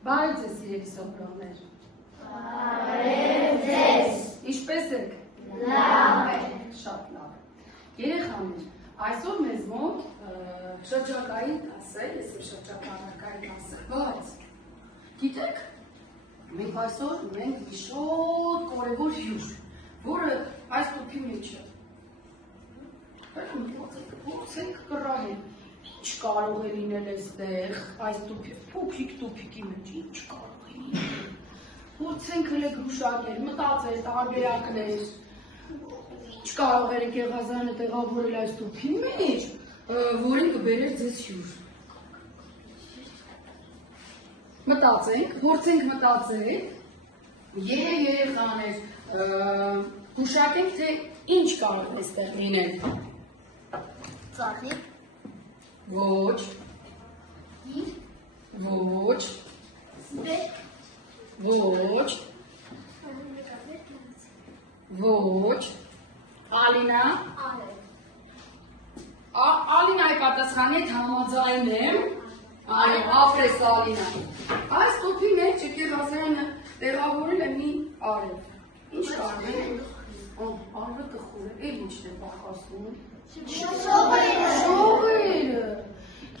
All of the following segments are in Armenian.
Բարև ձեզ սիրելի սոպրաններ։ Բարև ձեզ։ Ինչպե՞ս եք։ Լավ եք։ Շատ լավ։ Երեխաներ, այսօր մեզ մոտ շրջակային դաս է, ես եմ շրջակայական դասը, բայց գիտեք, մենք այսօր ունենք մի շատ կարևոր հյուր, որը այս տուփի մեջ է։ Փորձենք կռահել, ինչ կարող է լինել այստեղ, այս փոքրիկ տուփիկի մեջ, ինչ կարող է լինել։ Փորձենք հենց գուշակել, մտածել, տարբերակներ, ինչ կարող է Գեղազարը տեղավորել այս տուփի մեջ, որին կբերեր ձեզ հյուր։ Մտածենք, փորձենք մտածել, երեխաներ, գուշակենք, թե ինչ կարող է այստեղ լինել։ Ծաղիկ։ Ոչ։ Ոչ։ Բեկ։ Ոչ։ Ոչ։ Ալինա։ Ալինայի պատասխանի հետ համաձայն եմ։ Այո, ապրես Ալինա։ Այս տոփի մեջ Գեղազարյանը տեղավորել է մի արև։ Ինչ կարող է։ Արևը տխուր է, էլ ինչն է պահպասում։ Շողերը։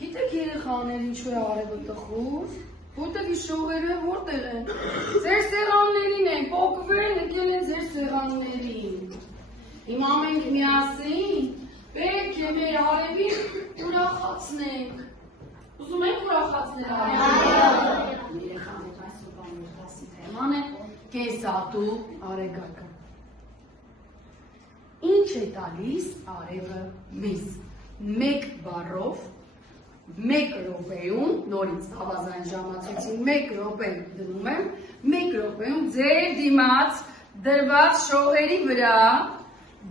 Գիտեք երեխաներ ինչու է արևը տխուր։ Որտեղ ի շողերը որտեղ են։ Ձեր սեղաններին են, պոկվել եկել են ձեր սեղաններին։ Հիմա մենք միասին պետք է մեր արևին ուրախացնենք։ Ուզում եք ուրախացնել արևին։ Երեխաներ այսօրվա մեր դասի թեման է կեսատու արեգակը։ Ինչ է տալիս արևը մեզ։ Մեկ բառով, մեկ րոպեում, նորից ավազային ժամացույցին մեկ րոպե դնում եմ, մեկ րոպեում ձեր դիմաց դրված շողերի վրա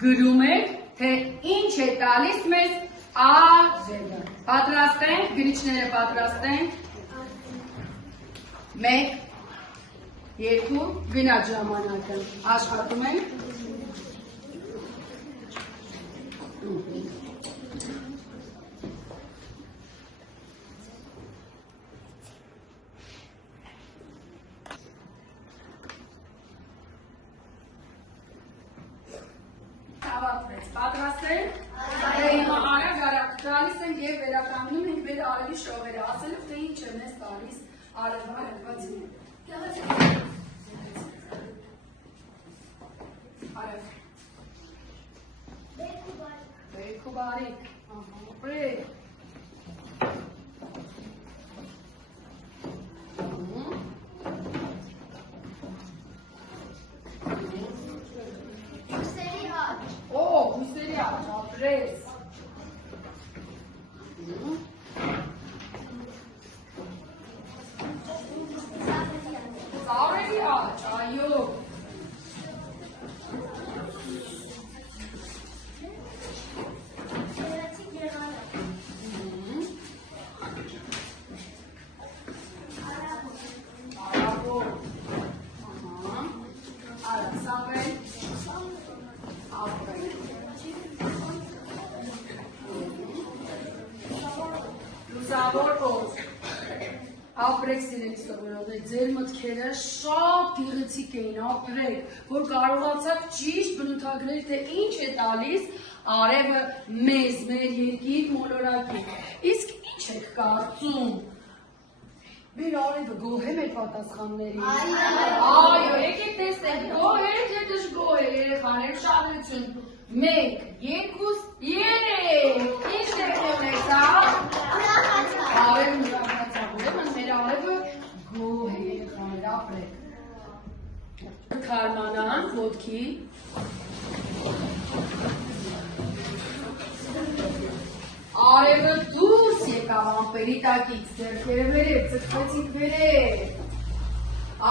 գրում եք, թե ինչ է տալիս մեզ արևը։ Պատրաստ ենք, գրիչները պատրաստ ենք։ 1, 2, գնաց ժամանակը, աշխատում ենք։ Հավատվեց, պատրաստ ենք։ Հիմա արագ գալիս ենք եւ վերականգնում ենք մեր արևի շողերը, ասելով թե ինչ է մեզ տալիս արևը, բացի։ Արև։ Բերք ու բարիք, ապրեք։ Հուսերի աչ, ապրես։ Ծառերի աչ, այո։ Լուսավոր օր, ապրեք սիրելի սովորողներ, ձեր մտքերը շատ գեղեցիկ էին, ապրեք, որ կարողացաք ճիշտ բնութագրել, թե ինչ է տալիս արևը մեզ, մեր երկիր մոլորակին։ Իսկ ինչ եք կարծում։ Մեր արևը գոհ է մեր պատասխաններին։ Այո, եկեք տեսնենք, գոհ է, թե դժգոհ է երեխաներ, շահություն։ 1, 2, 3, ինչ դեպքում եք, հա։ Արևն ուրախացավ, ուրեմն մեր արևը գոհ է երեխաներ, ապրեք։ Քարմանանք ոտքի։ Արևը դուրս եկավ ամպերի տակից, ձեռքերը վերև, ծխվեցինք վերև։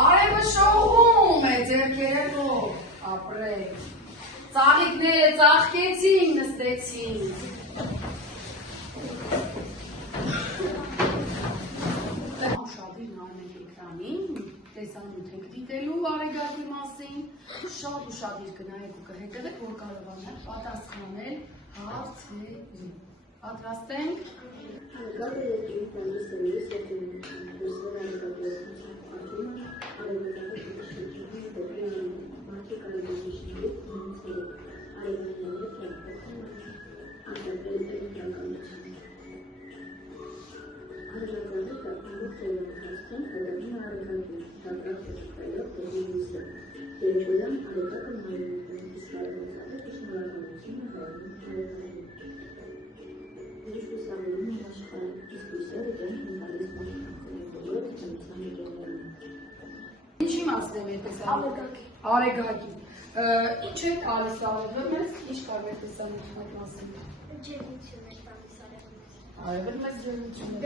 Արևը շողում է, ձեռքերը կող, ապրեք։ Ծաղիկները ծաղկեցին, նստեցին։ Ուշադիր նայեք էկրանին, տեսանյութ եք դիտելու արեգակի մասին, շատ ուշադիր կնայեք ու կհետևեք, որ կարողանաք պատասխանել հարցերին։ Պատրաստ ենք։ Ինչի մասն է տեսանյութ։ Արեգակի։ Ինչ է տալիս արևը մեզ, ինչ կարող է տեսանյութ այդ մասին։ Ջերմություն է տալիս արևը։ Արևը մեզ ջերմություն է։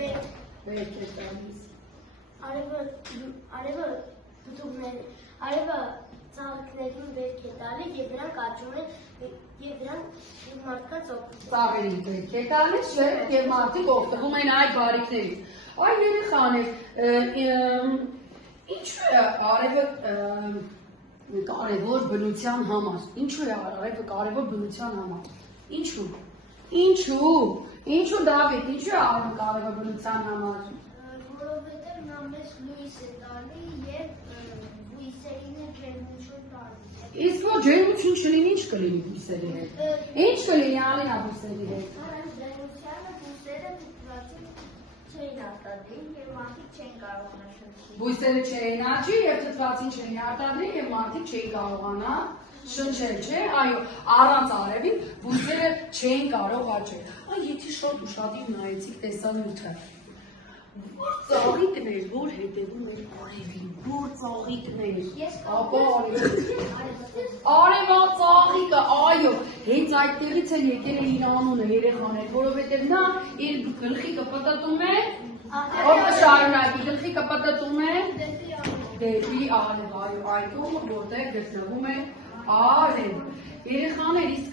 Բերք է տալիս։ Արևը ծաղիկներին բերք է տալիս եւ նրանք աճում են եւ նրանք մարդկանց օգնում։ Ծաղերին բերք է տալիս եւ մարդիկ օգտվում են այդ բարիքներից։ Այ երեխաներ, ինչու է արևը կարևոր բնության համար։ Ինչու է արևը կարևոր բնության համար։ Ինչու Դավիթ, ինչու է արևը կարևոր բնության համար։ Որովհետև նա մեզ լույս է տալի եւ բույսերին է ջերմություն տալիս։ Իսկ որ ջերմություն չլինի, ինչ կլինի բույսերի հետ։ Ինչ կլինի Ալինա բույսերի հետ։ Ջերմությանը բույսերը թթվածին չէին արտադրի եւ մարդիկ չէին կարողանա շնչել։ Բույսերը չէին աճի եւ թթվածին չէին արտադրի եւ մարդիկ չէին կարողանա շնչել, չէ՞։ Այո, առանց արևի բույսերը չէին կարող աճել։ Այ եթե շատ ուշադիր նայեցիք տեսանյութը, որ ծաղիկներ, որ հետևում են արևին, որ ծաղիկներ, ապա արևածաղիկը, այո, հենց այդտեղից էլ եկել է իր անունը երեխաներ, որովհետև նա իր գլխիկը պտտում է, ով կշարունակի, գլխիկը պտտում է դեպի արև, այո, այդ կողմը, որտեղ գտնվում է արև։ Երեխաներ, իսկ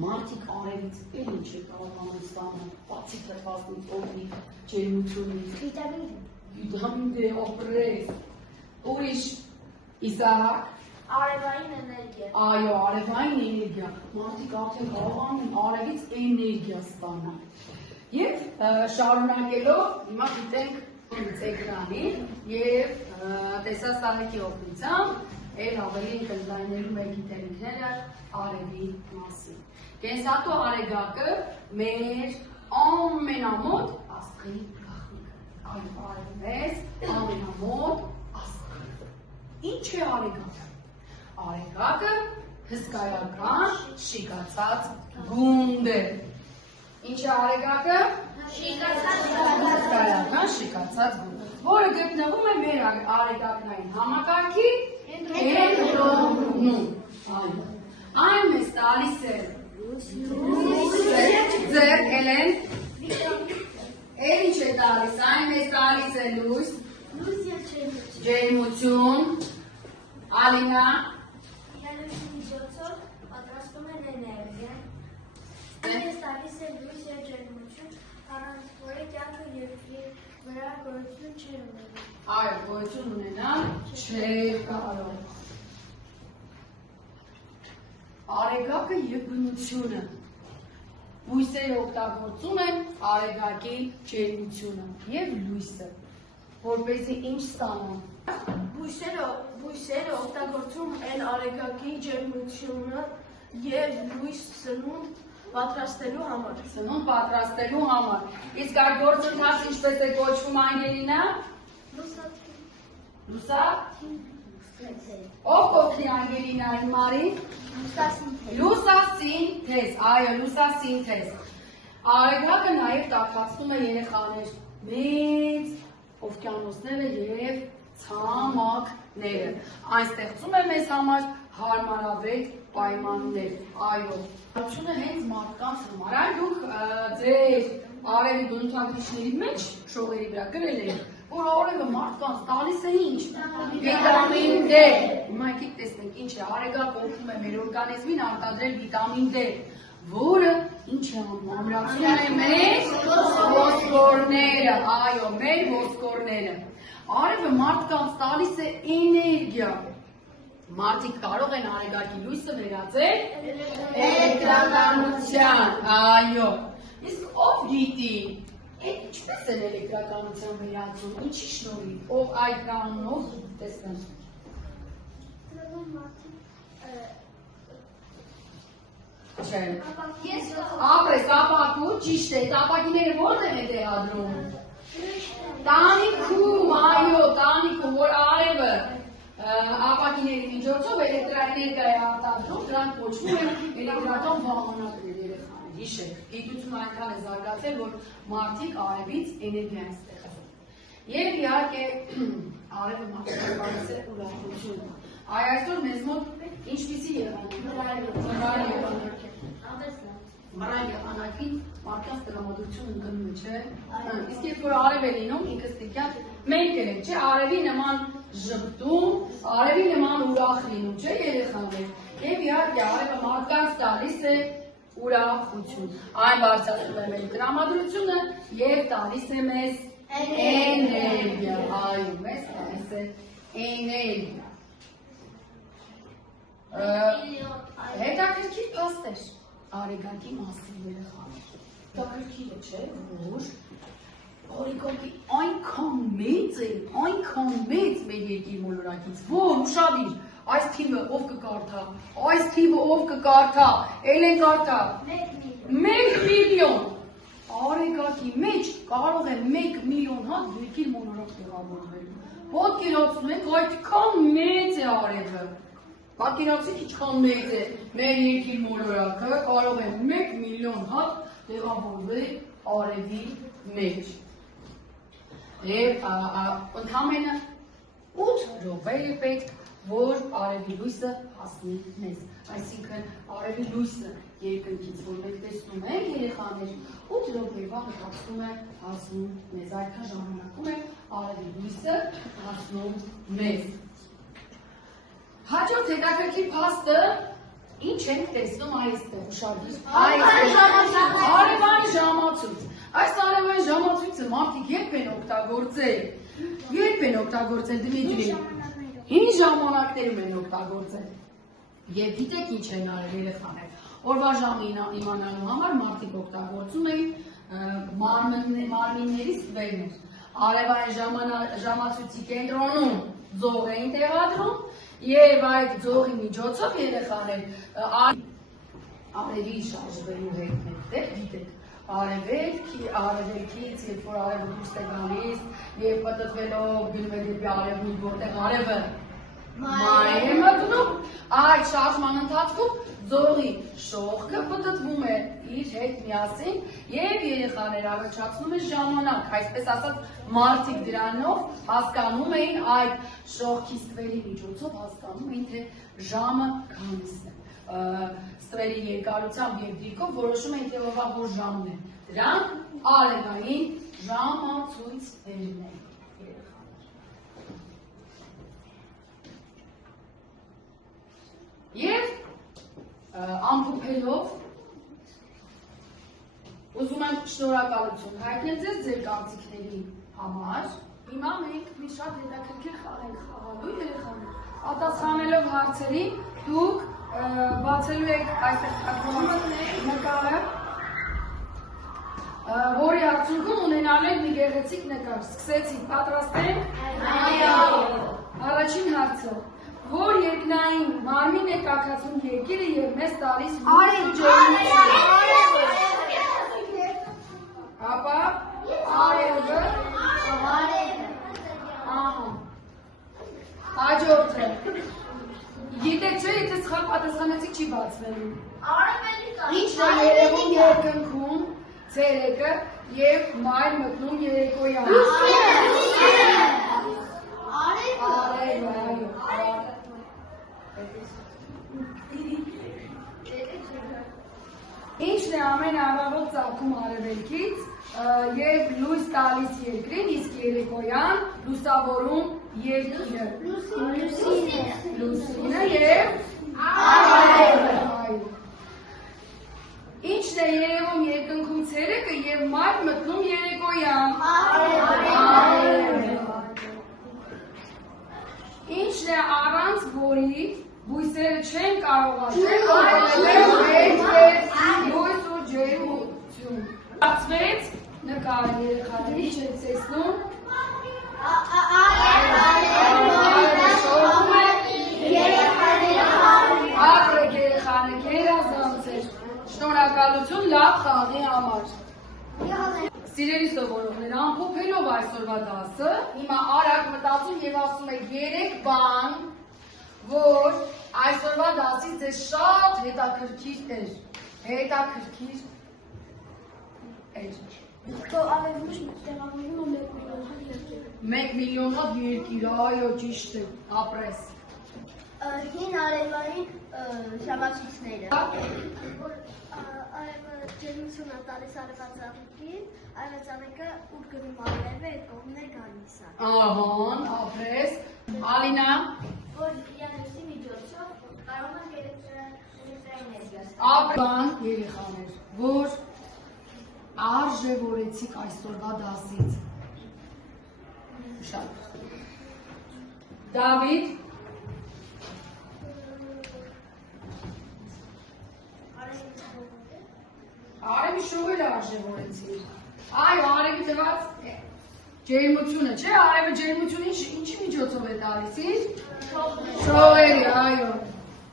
մարդիկ արևից էլ ինչ է կարողանում ստանալ, բացի թթվածնից, օգնիկ, ջերմությունից, վիտամին D, օպրես, ուրիշ Իսահակ, Արևային էներգիա։ այո, արևային էներգիա, մարդիկ արդեն կարողանում են արևից էներգիա ստանալ։ Եվ շարունակելով, հիմա դիտենք ինձ էկրանին և տեսասարեկի օգնությամբ էլ ավելի կզայնելու մեր գիտելիքները արևի մասին։ Կենսատու արեգակը մեր ամենամոտ աստղի գաղտնիքը։ Այո, արևը մեզ ամենամոտ աստղը։ Ինչ է արեգակը։ Արեգակը հսկայական շիկացած գունդ է։ Ինչ է արեգակը։ Հսկայական շիկացած գունդ, որը գտնվում է մեր արեգակնային համակարգի կենտրոնում։ Այն մեզ տալիս է ձեր Էլեն, էլ ինչ է տալիս, այն մեզ տալիս է լույս, ջերմություն, Ալինա, Ելույթի միջոցով պատրաստում են էներգիա, մեզ տալիս է լույս եւ ջերմություն, առանց որի կյանքը երկրի վրա գոյություն չէր ունենա։ այո, գոյություն ունենալ չէր կարող։ Արեգակը եւ բնությունը բույսերը օգտագործում են արեգակի ջերմությունը եւ լույսը, որպեսզի ինչ ստանան։ Բույսերը օգտագործում են արեգակի ջերմությունը եւ լույս սնունդ պատրաստելու համար։ Սնունդ պատրաստելու համար։ Իսկ այդ գործընթացը ինչպես է կոչվում Անգելինա։ Լուսա։ Ով կոչվի Անգելինային Մարի։ Լուսասինթեզ, այո, լուսասինթեզ։ Արեգակը նաև տաքացնում է երեխաներ մեծ օվկիանոսները եւ ցամաքները։ Այն ստեղծում է մեզ համար հարմարավետ պայմաններ, այո։ Հարցումը հենց մարդկանց համար։ Այ դուք ձեր արևի բնութագրիչների մեջ շողերի վրա գրել եք, որ արևը մարդկանց տալիս է ինչ։ Վիտամին D։ Հիմա եկեք տեսնենք ինչ է, արեգակը օգնում է մեր օրգանիզմին արտադրել վիտամին D, որը ինչ է անում, ամրացնում է մեր ոսկորները, այո, մեր ոսկորները։ Արևը մարդկանց տալիս է էներգիա։ Մարդիկ կարող են արեգակի լույսը վերածել էլեկտրականության, այո։ Իսկ ով գիտի, ինչպես են էլեկտրականության վերածում, ինչի շնորհիվ, ով այդ կանոնով տեսնեմ։ Չէ։ Ապրես, ապակու, ճիշտ է, ապակիները որտեղ է տեղադրում։ Տանիքում, այո, տանիքում, որ արևը ապակիների միջոցով էլեկտրաէներգիա է արտադրում, դրանք կոչվում են էլեկտրական վահանակներ երեխաներ, հիշեք, գիտությունը այնքան է զարգացել, որ մարդիկ արևից էներգիա են ստեղծում։ Եվ իհարկե արևը մարդկանց է ուրախություն։ Այսօր մեզ մոտ ինչպիսի եղանակ եղանակին մարդկանց տրամադրություն ընկնում է, չէ՞։ Իսկ երբ որ արև է լինում, ինքս տիկյան մենք ենք, չէ՞, արևի նման ժպտում, արևի նման ուրախ լինում, չէ՞ երեխաներ։ Եվ իհարկե արևը մարդկանց տալիս է ուրախություն։ Այն բարձրացնում է մեր տրամադրությունը եւ տալիս է մեզ էներգիա, այո, մեզ տալիս է էներգիա։ Հետաքրքիր փաստեր արեգակի մասին երեխաներ։ Հետաքրքիր է, չէ՞, որ արեգակի այնքան մեծ մեր երկրի մոլորակից, որ ուշադիր, այս թիվը ով կկարդա, այս թիվը ով կկարդա, ելեն կարդա, 1 միլիոն, արեգակի մեջ կարող է 1 միլիոն հատ երկիր մոլորակ տեղավորվել։ Պատկերացնում եք, այդքան մեծ է արևը։ Պատկերացրեք ինչքան մեծ է մեր երկրի մոլորակը, կարող է 1 միլիոն հատ տեղավորվել արևի մեջ։ Եվ ընդամենը 8 րոպե է պետք, որ արևի լույսը հասնի մեզ։ Այսինքն արևի լույսը երկնքից, որ մենք տեսնում ենք երեխաներ, 8 րոպեվա ընթացքում է հասնում մեզ։ Այդքան ժամանակում է արևի լույսը հասնում մեզ։ Հաջորդ հետաքրքիր փաստը ինչ ենք տեսնում այստեղ, ուշադիր։ Արևային ժամացույց։ Այս արևային ժամացույցը մարդիկ երբ են օգտագործել։ Երբ են օգտագործել Դմիտրի։ Հին ժամանակներում են օգտագործել։ Եվ գիտեք ինչ են արել երեխաներ։ Օրվա ժամը իմանալու համար մարդիկ օգտագործում էին մարմինների ստվերներ։ Արևային ժամացույցի կենտրոնում ձող էին տեղադրում եւ այդ ձողի միջոցով երեխաներ արևի շարժվելու հետ գիտեք արևելքից երբ որ արևը դուրս է գալիս եւ պատտվելով գնում է դեպի արևմուտք որտեղ արևը մայր է մտնում այդ շարժման ընթացքում ձողի շողքը պատտվում է իր հետ միասին եւ երեխաներ առաջացնում է ժամանակ, այսպես ասած մարդիկ դրանով հասկանում էին այդ շողքի ստվերի միջոցով հասկանում էին թե ժամը քանիսն է։ Ստվերի երկարությամբ եւ դիրքով որոշում էին թե որ ժամն է։ Դրանք արևային ժամացույցներն են։ Եվ ամփոփելով ուզում եմ շնորհակալություն հայտնել ձեր կարծիքների համար։ Հիմա մենք մի շատ հետաքրքիր խաղ ենք խաղալու երեխաներ։ Պատասխանելով հարցերին դուք բացելու եք այստեղ թաքնված նկարը, որի արդյունքում ունենալու եք մի գեղեցիկ նկար։ Սկսեցինք, պատրաստ եք։ Առաջին հարցը. որ երկնային մարմին է տաքացում երկիրը եւ մեզ տալիս ապա արևը հաջորդը գիտեք չէ եթե սխալ պատասխանեցիք չի բացվելու ինչ է երևում երկնքում ցերեկը եւ մայր մտնում երեկոյան Ինչն է ամենաառավոտ ծագում արևելքից եւ լույս տալիս երկրին, իսկ երեկոյան լուսավորում երկիրը։ Լուսինը եւ արևը։ Ինչն է երևում երկնքում ցերեկը եւ մայր մտնում երեկոյան։ Արևը։ Ինչն է առանց որի բույսերը չեն կարողացել լույս ու ջերմություն։ Բացվեց նկարը երեխաներ, ինչ եք տեսնում։ Ապրեք երեխաներ, երազանցեր։ Շնորհակալություն լավ խաղի համար։ Սիրելի սովորողներ, ամփոփելով այսօրվա դասը, հիմա արագ մտածում եւ ասում եք 3 բան, որ այսօրվա դասից ձեզ շատ հետաքրքիր էր։ Հետաքրքիր էր։ Քո ավելուց տեղավորվում է 1 միլիոն հատ երկիր։ 1 միլիոն հատ երկիր, այո, ճիշտ է, ապրես։ Հին արևային ժամացույցները։ Որ արևը ջերմություն է տալիս արևածաղիկին, արևածաղիկը ուր գնում արևը, այդ կողմն է գալիս է։ Ահան, ապրես։ Ալինա, Որ յանեսի միջոցով կարող են էլեկտրաէներգիա։ ապրան երեխաներ, որ արժևորեցիք այսօրվա դասից։ Շատ։ Դավիթ, արևի շողերը արժևորեցիր։ Այո, արևի տված ջերմությունը, չէ, արևը ջերմությունը ինչի միջոցով է տալիս, շողերի, այո։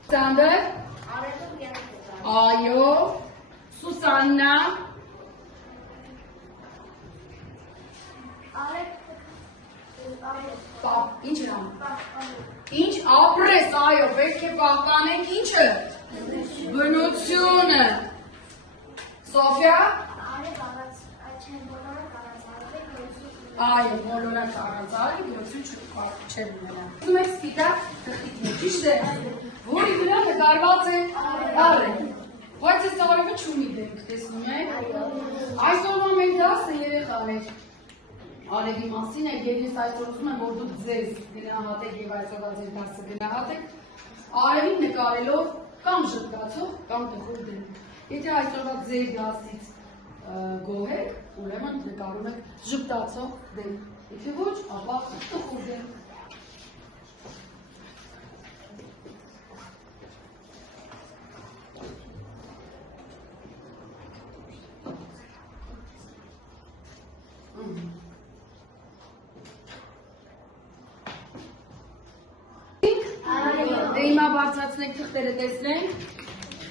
Սանդր, Արևը յանես։ այո, Սուսաննա, ինչ էր անում։ Ինչ ապրես, այո, պետք է պահպանենք ինչը։ Բնությունը։ Սոֆիա, այո, բոլորը կարանցալի, բնություն չեն ունենա։ Ուզում եք սպիտակ թղթիկներ, ճիշտ է, որի վրա նկարված է արև։ Բայց այս արևը չունի դեմք, տեսնում եք։ Այսօրվա մեր դասը երեխաներ արևի մասին է, եւ ես այսօր ուզում եմ, որ դուք ձեզ գնահատեք եւ այսօրվա ձեր դասը գնահատեք արևին նկարելով կամ ժպտացող կամ տխուր դեմք։ Եթե այսօրվա ձեր դասից գոհ եք, ուրեմն նկարում եք ժպտացող դեմք, եթե ոչ, ապա տխուր դեմք։ Դե հիմա բարձրացնենք թղթերը, տեսնենք,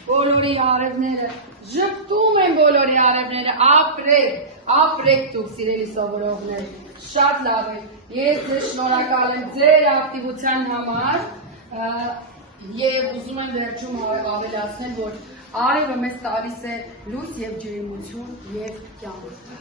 բոլորի արևները, ժպտում են բոլորի արևները, ապրեք դուք սիրելի սովորողներ, շատ լավ է, ես ձեզ շնորհակալ եմ ձեր ակտիվության համար և ուզում եմ վերջում ավելացնել, որ արևը մեզ տալիս է լույս և ջերմություն և կյանք։